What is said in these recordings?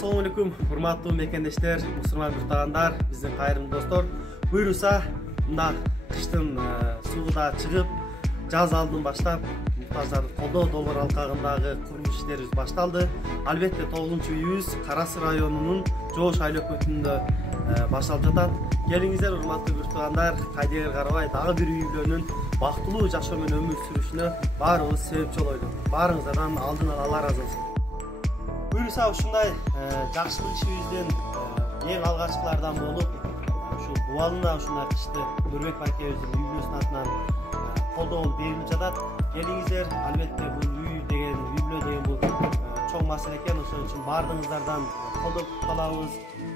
Assalamu alaikum, hurmatlı mekendештер, Müslüman yurttaşlar, bizim kayırımlı dostlar. Buyursa, mına kıştın suğuda çıkıp, jaz aldın başlap, muhtaçları koldo dolgur alkağındağı kuruluş işlerimiz baştaldı. Albatta 9-uyuz Karası rayonunun Жоош айлы өкмөтүндө башталып жатат. Келиңиздер, урматтуу yurttaşlar, кайдыгер карабай дагы бир үй-бүлөнүн бактылуу жашоо менен өмүр сүрүшүнө баарыбыз себепчи болойлук. Баарыңыздардан алдынан Алла разы болсун. Buyursa ушундай жакшылык ишибизден эң алгачкылардан болуп, ушу Буалына ушундай кышты Нурбек байкебиздин үй-бүлөсүнүн атынан колдоо берилип жатат. Келиңиздер, албетте бул үй-бүлө деген бул чоң маселе экен, ошон үчүн баардыгыңыздардан колдоо калабыз.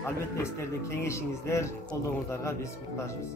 Албетте силердин кеңешиңиздер, колдооңуздарга биз муктажбыз.